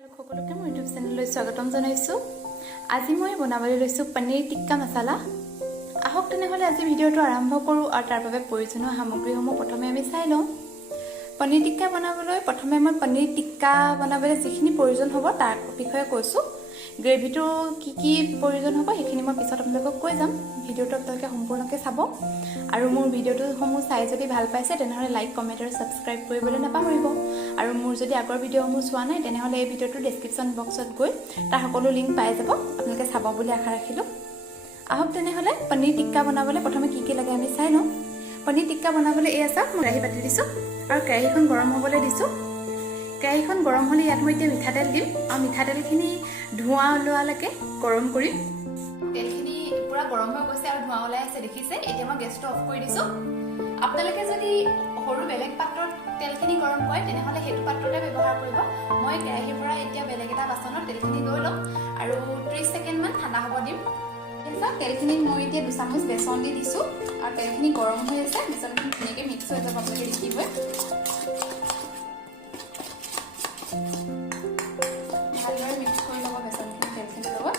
সকলোকে মোৰ ইউটিউব চেনেললৈ স্বাগতম জনাইছোঁ। আজি মই বনাবলৈ লৈছোঁ পনীৰ টিক্কা মছলা। আহক তেনেহ'লে আজি ভিডিঅ'টো আৰম্ভ কৰোঁ আৰু তাৰ বাবে প্ৰয়োজনীয় সামগ্ৰীসমূহ প্ৰথমে আমি চাই লওঁ। পনীৰ টিক্কা বনাবলৈ প্ৰথমে মই পনীৰ টিক্কা বনাবলৈ যিখিনি প্ৰয়োজন হ'ব তাৰ বিষয়ে কৈছোঁ। গ্ৰেভিটো কি কি প্ৰয়োজন হ'ব সেইখিনি মই পিছত আপোনালোকক কৈ যাম। ভিডিঅ'টো আপোনালোকে সম্পূৰ্ণকৈ চাব আৰু মোৰ ভিডিঅ'টোসমূহ চাই যদি ভাল পাইছে তেনেহ'লে লাইক, কমেণ্ট আৰু ছাবস্ক্ৰাইব কৰিবলৈ নাপাহৰিব। আৰু মোৰ যদি আগৰ ভিডিঅ'সমূহ চোৱা নাই তেনেহ'লে এই ভিডিঅ'টোৰ ডেছক্ৰিপশ্যন বক্সত গৈ তাৰ সকলো লিংক পাই যাব, আপোনালোকে চাব বুলি আশা ৰাখিলোঁ। আহক তেনেহ'লে পনীৰ টিক্কা বনাবলৈ প্ৰথমে কি কি লাগে আমি চাই লওঁ। পনীৰ টিক্কা বনাবলৈ এই আছে মই কেৰাহী পাতি দিছোঁ আৰু কেৰাহীখন গৰম হ'বলৈ দিছোঁ। কেৰাহীখন গৰম হ'লে ইয়াত মই এতিয়া মিঠাতেল দিম আৰু মিঠাতেলখিনি ধোঁৱা ওলোৱালৈকে গৰম কৰিম। তেলখিনি পূৰা গৰম হৈ গৈছে আৰু ধোঁৱা ওলাই আছে দেখিছে। এতিয়া মই গেছটো অফ কৰি দিছোঁ। আপোনালোকে যদি সৰু বেলেগ পাত্ৰত তেলখিনি গৰম কৰে তেনেহ'লে সেইটো পাত্ৰতে ব্যৱহাৰ কৰিব। মই কেৰাহীৰ পৰা এতিয়া বেলেগ এটা বাচনত তেলখিনি লৈ ল'ম আৰু 30 ছেকেণ্ডমান ঠাণ্ডা হ'ব দিম। তেলখিনিত মই এতিয়া 2 চামুচ বেচন দি দিছোঁ আৰু তেলখিনি গৰম হৈ আছে। বেচনখিনি ধুনীয়াকৈ মিক্স হৈ যাব, আপোনালোকে দেখিবই। ভালদৰে মিক্স কৰি ল'ব বেচনখিনি তেলখিনিৰ লগত।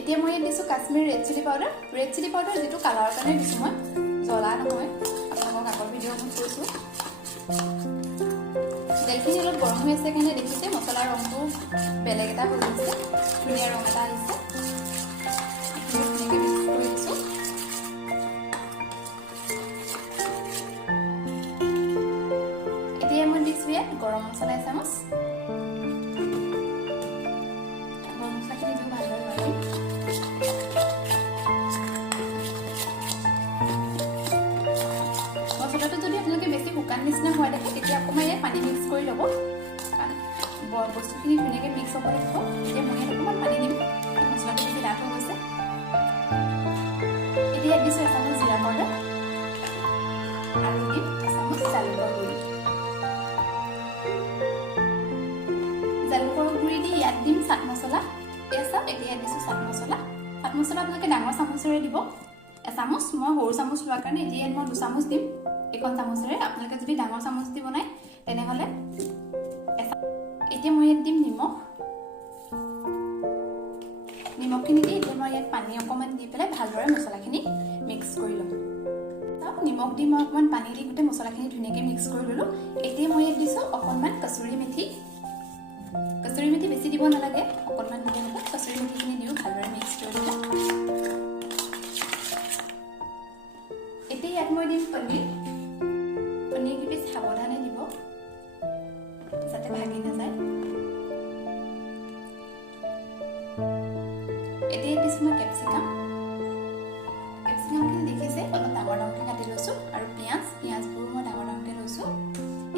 এতিয়া মই ইয়াত দিছোঁ Kashmir red chilli powder. Red chilli powder যিটো কালাৰৰ কাৰণে দিছোঁ, মই জ্বলা নহয়, আপোনালোকক আগৰ ভিডিঅ'ত কৈছোঁ। তেলখিনি অলপ গৰম হৈ আছে কাৰণে দেখিছে মছলাৰ ৰংটো বেলেগ এটা হৈ গৈছে, ধুনীয়া ৰং এটা আহিছে। ধুনীয়াকৈ মিক্স কৰি দিছোঁ। এতিয়া মই দিছোঁ ইয়াত গৰম মছলা এচামুচ। গৰম মছলাখিনি দিওঁ ভালদৰে লৰাই দিম। মছলাটো যদি আপোনালোকে বেছি শুকান নিচিনা হোৱা দেখে তেতিয়া অকণমান ইয়াত পানী মিক্স কৰি ল'ব, কাৰণ বস্তুখিনি ধুনীয়াকৈ মিক্স হ'ব লাগিব। এতিয়া মই ইয়াত অকণমান পানী দিম, মছলাটো বেছি ডাঠ হৈ গৈছে। এতিয়া ইয়াত দিছোঁ এচামুচ জিৰা পাউডাৰ আৰু দিম এচামুচ জালুকৰ গুড়ি। জালুকৰ গুড়ি দি ইয়াত দিম চাট মছলা। এতিয়া ইয়াত দিছোঁ চাট মছলা। চাট মছলা আপোনালোকে ডাঙৰ চামুচেৰে দিব এচামুচ। মই সৰু চামুচ লোৱাৰ কাৰণে এতিয়া ইয়াত মই 2 চামুচ দিম এখন চামুচেৰে। আপোনালোকে যদি ডাঙৰ চামুচ দি বনায় তেনেহ'লে এতিয়া মই ইয়াত দিম নিমখ। নিমখখিনি দি এতিয়া মই ইয়াত পানী অকণমান দি পেলাই ভালদৰে মছলাখিনি মিক্স কৰি ল'ম। নিমখ দি মই অকণমান পানী দি গোটেই মছলাখিনি ধুনীয়াকৈ মিক্স কৰি ল'লোঁ। এতিয়া মই ইয়াত দিছোঁ অকণমান কচুৰি মেথি। কচুৰি মেথি বেছি দিব নালাগে, অকণমান দিলে হ'ব। কচুৰি মেথিখিনি দিওঁ ভালদৰে মিক্স কৰি ল'লোঁ। এতিয়া ইয়াত মই দিম পনীৰ। পনীৰ কেইপিচ সাৱধানে দিব যাতে ভাগি নাযায়। এতিয়া ইয়াত দিছোঁ মই কেপচিকাম। কেপচিকামখিনি দেখিছে অলপ ডাঙৰ ডাঙৰকৈ কাটি লৈছোঁ আৰু পিঁয়াজবোৰ মই ডাঙৰ ডাঙৰকৈ লৈছোঁ।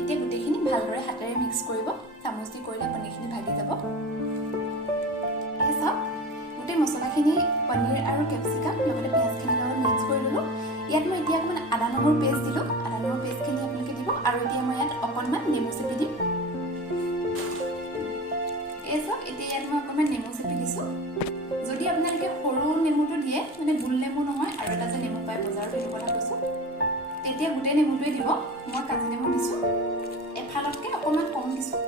এতিয়া গোটেইখিনি ভালদৰে হাতেৰে মিক্স কৰিব, চামুচ দি কৰিলে পনীৰখিনি ভাগি যাব। চাওক গোটেই মছলাখিনি পনীৰ আৰু কেপচিকাম লগতে পিঁয়াজখিনিৰ লগত মিক্স কৰি ল'লোঁ। ইয়াত মই এতিয়া অকণমান আদা নহৰু পেষ্ট দিলোঁ। আদা নহৰু পেষ্টখিনি আপোনালোকে দিব আৰু এতিয়া মই ইয়াত অকণমান নেমু চেপি দিম। চাওক এতিয়া ইয়াত মই অকণমান নেমু চেপি দিছোঁ। যদি আপোনালোকে সৰু নেমুটো দিয়ে, মানে গোল নেমু নহয়, আৰু এটা যে নেমু পায় বজাৰত সেইটো কথা কৈছোঁ, তেতিয়া গোটেই নেমুটোৱে দিব। মই কাজি নেমু দিছোঁ, এফালতকৈ অকণমান কম দিছোঁ।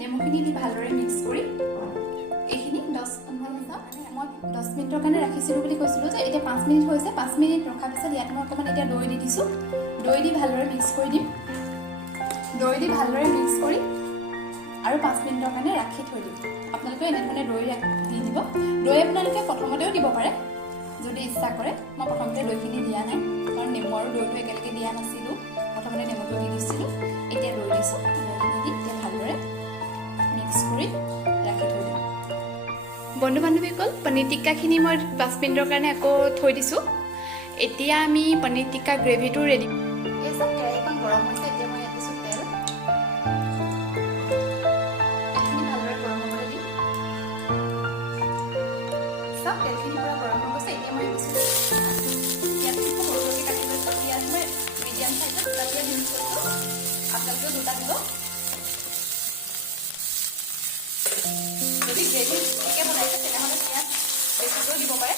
নেমুখিনি দি ভালদৰে মিক্স কৰি এইখিনি 10 মিনিটৰ কাৰণে ৰাখিছিলোঁ বুলি কৈছিলোঁ যে এতিয়া 5 মিনিট হৈছে। 5 মিনিট ৰখাৰ পিছত ইয়াত মই অকণমান এতিয়া দৈ দি দিছোঁ। দৈ দি ভালদৰে মিক্স কৰি দিম। দৈ দি ভালদৰে মিক্স কৰি আৰু 5 মিনিটৰ কাৰণে ৰাখি থৈ দিম। আপোনালোকে এনেধৰণে দৈ দি দিব। দৈ আপোনালোকে প্ৰথমতেও দিব পাৰে যদি ইচ্ছা কৰে। মই প্ৰথমতে দৈখিনি দিয়া নাই, কাৰণ নেমু আৰু দৈটো একেলগে দিয়া নাছিলোঁ। প্ৰথমতে নেমুটো দি দিছিলোঁ, এতিয়া দৈ দিছোঁ। দৈখিনি দি এতিয়া ভালদৰে মিক্স কৰি ৰাখি থৈ দিম। বন্ধু বান্ধৱীসকল, পনীৰ টিক্কাখিনি মই 5 মিনিটৰ কাৰণে আকৌ থৈ দিছোঁ। এতিয়া আমি পনীৰ টিক্কা গ্ৰেভিটো ৰেডি। এই চাওক কেৰাহীখন গৰম হৈছে। এতিয়া মই ইয়াত দিছোঁ তেল। তেলখিনি ভালদৰে গৰম হ'বলৈ দিম। চাওক তেলখিনি পূৰা গৰম হৈ গৈছে। এতিয়া মই দিছোঁ পিঁয়াজখিনি সৰু সৰুকৈ কাটি লৈছোঁ। পিঁয়াজ মই মিডিয়াম চাইজত দুটা পিঁয়াজ ইউজ কৰিছোঁ, আপোনালোকেও 2টা দিব। যদি গ্ৰেভি ঠিকে বনাইছে তেনেহ'লে পিঁয়াজ বেছিকৈও দিব পাৰে।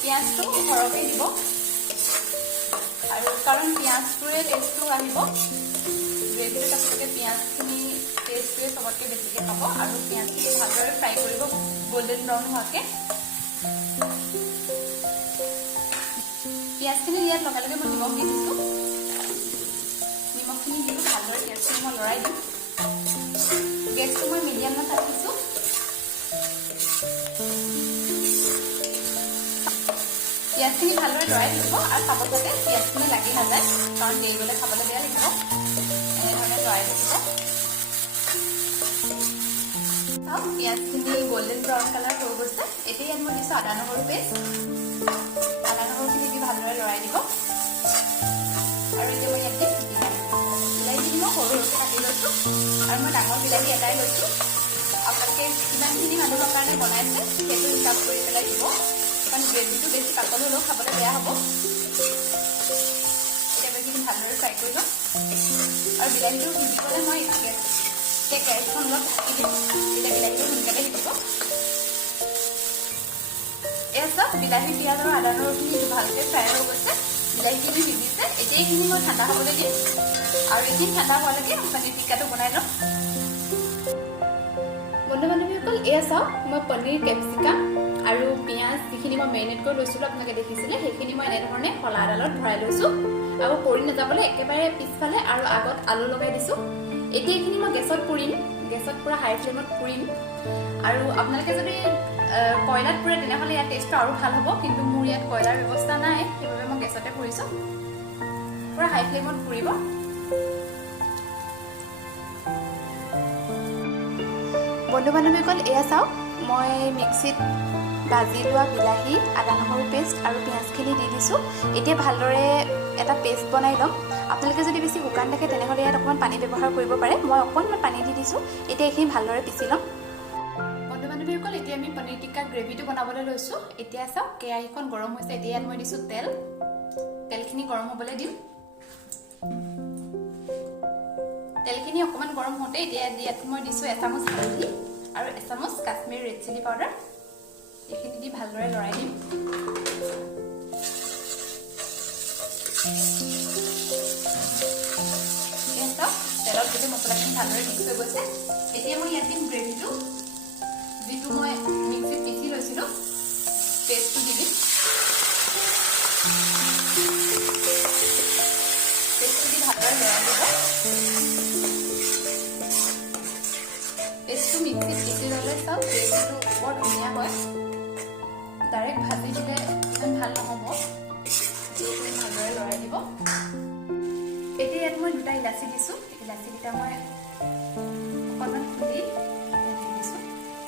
পিঁয়াজটো সৰহকৈ দিব। আৰু কাৰণ পিঁয়াজটোৱে টেষ্টটো আহিব গ্ৰেভিটো তাতকৈ পিঁয়াজখিনি টেষ্টটোৱে চবতকৈ বেছিকৈ খাব আৰু পিঁয়াজখিনি ভালদৰে ফ্ৰাই কৰিব গোল্ডেন ব্ৰাউন হোৱাকৈ পিঁয়াজখিনি ইয়াত লগে লগে মই নিমখ দি দিছোঁ নিমখখিনি দিলোঁ ভালদৰে পিঁয়াজখিনি মই লৰাই দিম গেছটো মই মিডিয়ামত ৰাখিছোঁ পিঁয়াজখিনি ভালদৰে লৰাই দিব আৰু চাব যাতে পিঁয়াজখিনি লাগি নাযায় কাৰণ দেৰি গ'লে খাবলৈ বেয়া লাগিব এনেধৰণে লৰাই দিব চাওক পিঁয়াজখিনি গোল্ডেন ব্ৰাউন কালাৰ হৈ গৈছে এতিয়া ইয়াত মই দিছোঁ আদা নহৰু পেষ্ট আদা নহৰুখিনি দি ভালদৰে লৰাই দিব আৰু এতিয়া মই ইয়াত দিম বিলাহীখিনি মই সৰু সৰুকৈ কাটি লৈছোঁ আৰু মই ডাঙৰ বিলাহী এটাই লৈছোঁ আপোনালোকে কিমানখিনি মানুহৰ কাৰণে বনাইছে সেইটো হিচাপ কৰি পেলাই দিব কাৰণ গ্ৰেভিটো বেছি পাতল হ'লেও খাবলৈ বেয়া হ'ব এতিয়া বেছিখিনি ভালদৰে ফ্ৰাই কৰি ল'ম আৰু বিলাহীটো সিজিবলৈ মই কেৰাহীখন অলপ ঢাকি দিম এতিয়া বিলাহীটো সোনকালে সিজিব এয়া চাওক বিলাহী পিঁয়াজ আৰু আদা নহৰুখিনি ভালকৈ ফ্ৰাই হৈ গৈছে বিলাহীখিনি সিজিছে এতিয়া এইখিনি মই ঠাণ্ডা হ'বলৈ দিম আৰু এইখিনি ঠাণ্ডা হোৱালৈকে পনীৰ টিক্কাটো বনাই ল'ম বন্ধু বান্ধৱীসকল এয়া চাওক মই পনীৰ কেপচিকাম আৰু পিঁয়াজ যিখিনি মই মেৰিনেট কৰি লৈছিলোঁ আপোনালোকে দেখিছিলে সেইখিনি মই এনেধৰণে শলা এডালত ভৰাই লৈছোঁ আৰু পৰি নাযাবলৈ একেবাৰে পিছফালে আৰু আগত আলু লগাই দিছোঁ এতিয়া এইখিনি মই গেছত পুৰিম গেছত পূৰা হাই ফ্লেমত পুৰিম আৰু আপোনালোকে যদি কয়লাত পুৰে তেনেহ'লে ইয়াৰ টেষ্টটো আৰু ভাল হ'ব কিন্তু মোৰ ইয়াত কয়লাৰ ব্যৱস্থা নাই সেইবাবে মই গেছতে পুৰিছোঁ পূৰা হাই ফ্লেমত পুৰিব বন্ধু বান্ধৱীসকল এয়া চাওক মই মিক্সিত ভাজি লোৱা বিলাহী আদা নহৰু পেষ্ট আৰু পিঁয়াজখিনি দি দিছোঁ এতিয়া ভালদৰে এটা পেষ্ট বনাই ল'ম আপোনালোকে যদি বেছি শুকান থাকে তেনেহ'লে ইয়াত অকণমান পানী ব্যৱহাৰ কৰিব পাৰে মই অকণমান পানী দি দিছোঁ এতিয়া এইখিনি ভালদৰে পিচি ল'ম বন্ধু বান্ধৱীসকল এতিয়া আমি পনীৰ টিক্কা গ্ৰেভিটো বনাবলৈ লৈছোঁ এতিয়া চাওক কেৰাহীখন গৰম হৈছে এতিয়া ইয়াত মই দিছোঁ তেলখিনি গৰম হ'বলৈ দিম তেলখিনি অকণমান গৰম হওঁতে এতিয়া ইয়াত মই দিছোঁ এচামুচ হালধি আৰু এচামুচ কাশ্মীৰ ৰেড চিলি পাউডাৰ এইখিনি দি ভালদৰে লৰাই দিম তেলত গোটেই মছলাখিনি ভালদৰে মিক্স হৈ গৈছে এতিয়া মই ইয়াত দিম গ্ৰেভিটো যিটো মই মিক্সিত পিচি লৈছিলোঁ পেষ্টটো দি দিম পেষ্টটো দি ভালদৰে লৰাই দিব পেষ্টটো মিক্সিত পিচি ল'লে চাওক গ্ৰেভিটো বৰ ধুনীয়া হয় ডাইৰেক্ট ভাজি দিলে ইমান ভাল নহ'ব এইখিনি ভালদৰে লৰাই দিব এতিয়া ইয়াত মই দুটা ইলাচি দিছোঁ ইলাচিকেইটা মই অকণমান খুন্দি দি দিছোঁ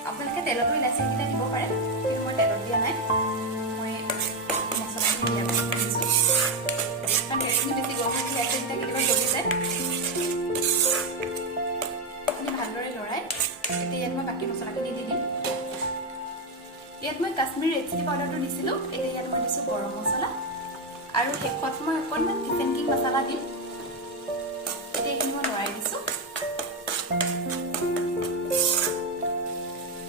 আপোনালোকে তেলতো ইলাচিকেইটা দিব পাৰে কিন্তু মই তেলত দিয়া নাই মই মছলাখিনি দিয়া দিছোঁ কাৰণ সেইখিনি বেছি গৰম হৈ ইলাচিকেইটা কেতিয়াবা জ্বলি যায় এইখিনি ভালদৰে লৰাই এতিয়া ইয়াত মই বাকী মছলাখিনি দি দিম ইয়াত মই কাশ্মীৰ ৰেড চিলি পাউডাৰটো দিছিলোঁ এতিয়া ইয়াত মই দিছোঁ গৰম মছলা আৰু শেষত মই অকণমান কিচেন কিং মছলা দিম এতিয়া এইখিনি মই লৰাই দিছোঁ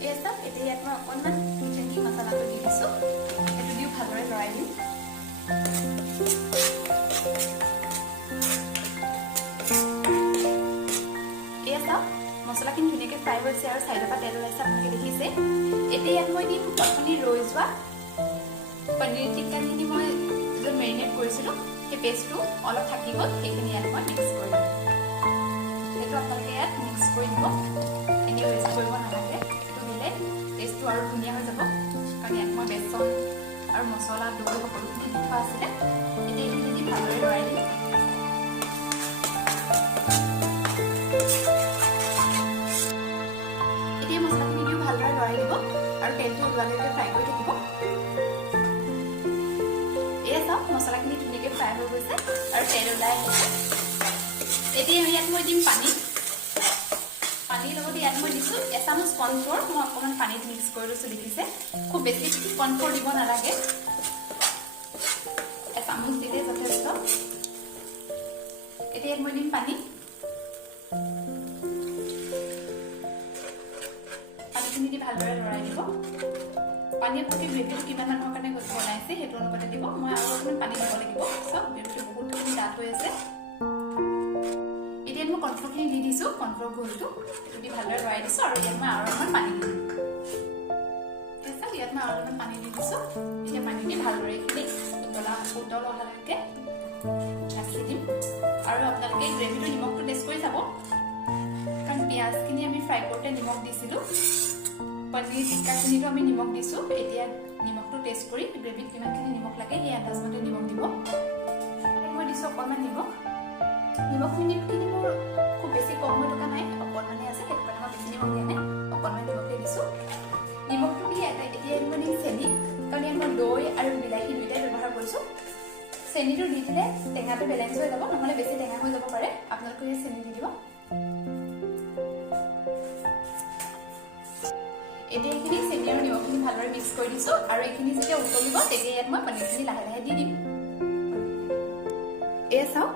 এয়া চাওক এতিয়া ইয়াত মই অকণমান কিচেন কিং মছলাটো দি দিছোঁ সেইটো দিও ভালদৰে লৰাই দিম এয়া চাওক মছলাখিনি ধুনীয়াকৈ ফ্ৰাই হৈছে আৰু চাইডৰ পৰা তেল ওলাইছে আপোনালোকে দেখিছে এতিয়া ইয়াত মই দিম অথনি ৰৈ যোৱা পনীৰ টিক্কাখিনি মই য'ত মেৰিনেট কৰিছিলোঁ সেই পেষ্টটো অলপ থাকি গ'ল সেইখিনি ইয়াত মই মিক্স কৰি দিম সেইটো আপোনালোকে ইয়াত মিক্স কৰি দিব এনেই ৱেষ্ট কৰিব নালাগে সেইটো দিলে টেষ্টটো আৰু ধুনীয়া হৈ যাব কাৰণ ইয়াত মই বেচন আৰু মছলা দৈ সকলোখিনি দি থোৱা আছিলে এতিয়া এইখিনি দি ভালদৰে লৰাই দিম এতিয়া মছলাখিনি দিও ভালদৰে লৰাই দিব আৰু তেলটো ওলোৱালৈকে ফ্ৰাই কৰি থাকিব এয়া চাওক মছলাখিনি ধুনীয়াকৈ ফ্ৰাই হৈ গৈছে আৰু তেল ওলাই আহিছে এতিয়া ইয়াত মই দিম পানীৰ লগত ইয়াত মই দিছোঁ এচামুচ কৰ্ণফ্ল'ৰ মই অকণমান পানীত মিক্স কৰি লৈছোঁ দেখিছে খুব বেছি কৰ্ণফ্ল'ৰ দিব নালাগে এচামুচ দিলে যথেষ্ট এতিয়া ইয়াত মই দিম পানীখিনি দি ভালদৰে লৰাই দিব পানীৰ প্ৰতি গ্ৰেভিটো কিমান মানুহৰ কাৰণে বনাইছে সেইটো অনুপাতে দিব মই আৰু অকণমান পানী দিব লাগিব সব গ্ৰেভিটো বহুতখিনি ডাঠ হৈ আছে এতিয়া মই কৰ্ণফ্ল'ৰখিনি দি দিছোঁ কৰ্ণফ্ল'ৰ গোলটো এইটো দি ভালদৰে লৰাই দিছোঁ আৰু ইয়াত মই আৰু অকণমান পানী দিম ইয়াত মই আৰু অকণমান পানী দি দিছোঁ এতিয়া পানী দি ভালদৰে এইখিনি উতল অহালৈকে ৰাখি দিম আৰু আপোনালোকে গ্ৰেভিটো নিমখটো টেষ্ট কৰি চাব কাৰণ পিঁয়াজখিনি আমি ফ্ৰাই কৰোঁতে নিমখ দিছিলোঁ পনীৰ টিক্কাখিনিতো আমি নিমখ দিছোঁ এতিয়া নিমখটো টেষ্ট কৰি গ্ৰেভিত কিমানখিনি নিমখ লাগে সেই আন্দাজমতে নিমখ দিব মই দিছোঁ অকণমান নিমখখিনি মোৰ খুব বেছি কম হৈ থকা নাই অকণমানে আছে সেইটো কাৰণে মই বেছি নিমখ দিয়া নাই অকণমান নিমখে দিছোঁ নিমখটো দি এতিয়া মানে চেনি কাৰণ ইয়াত মই দৈ আৰু বিলাহী দুয়োটাই ব্যৱহাৰ কৰিছোঁ চেনিটো দি দিলে টেঙাটো বেলেঞ্চ হৈ যাব নহ'লে বেছি টেঙা হৈ যাব পাৰে আপোনালোকে এই চেনি দি দিব এতিয়া এইখিনি চেনি আৰু নিমখখিনি ভালদৰে মিক্স কৰি দিছোঁ আৰু এইখিনি যেতিয়া উতলিব তেতিয়া ইয়াত মই পনীৰখিনি লাহে লাহে দি দিম এয়া চাওক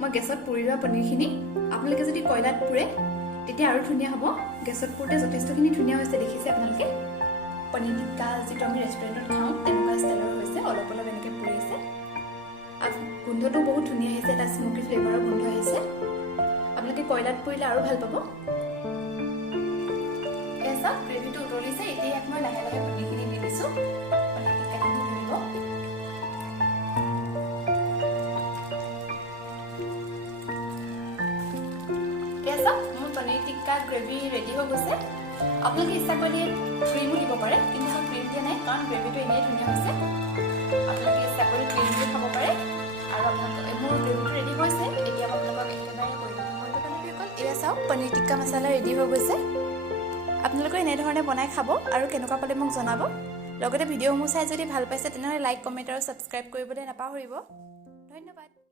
মই গেছত পুৰি লোৱা পনীৰখিনি আপোনালোকে যদি কয়লাত পুৰে তেতিয়া আৰু ধুনীয়া হ'ব গেছত পুৰোঁতে যথেষ্টখিনি ধুনীয়া হৈছে দেখিছে আপোনালোকে পনীৰ টিক্কা যিটো আমি ৰেষ্টুৰেণ্টত খাওঁ তেনেকুৱা ষ্টাইলৰ হৈছে অলপ অলপ এনেকৈ পুৰিছে আৰু গোন্ধটো বহুত ধুনীয়া আহিছে এটা স্মোকি ফ্লেভাৰৰ গোন্ধ আহিছে আপোনালোকে কয়লাত পুৰিলে আৰু ভাল পাব এয়া চাওক গ্ৰেভিটো উতলিছে এতিয়া ইয়াত মই লাহে লাহে পনীৰখিনি দি দিছোঁ পনীৰ টিক্কাখিনি দি দিব এয়া চাওক মোৰ পনীৰ টিক্কা গ্ৰেভি ৰেডি হৈ গৈছে আপোনালোকে ইচ্ছা কৰিলে ক্ৰীমো দিব পাৰে কিন্তু মই ক্ৰীম দিয়া নাই কাৰণ গ্ৰেভিটো এনেই ধুনীয়া হৈছে আপোনালোকে ইচ্ছা কৰি ক্ৰীম দি খাব পাৰে আৰু আপোনালোকে মোৰ গ্ৰেভিটো ৰেডি হৈছে এতিয়া আপোনালোকক একেবাৰে কৰি দিম মইতো পনীৰ অকল এয়া চাওক পনীৰ টিক্কা মছলা ৰেডি হৈ গৈছে আপোনালোকে এনেধৰণে বনাই খাব আৰু কেনেকুৱা পালে মোক জনাব লগতে ভিডিঅ'সমূহ চাই যদি ভাল পাইছে তেনেহ'লে লাইক কমেণ্ট আৰু ছাবস্ক্ৰাইব কৰিবলৈ নাপাহৰিব ধন্যবাদ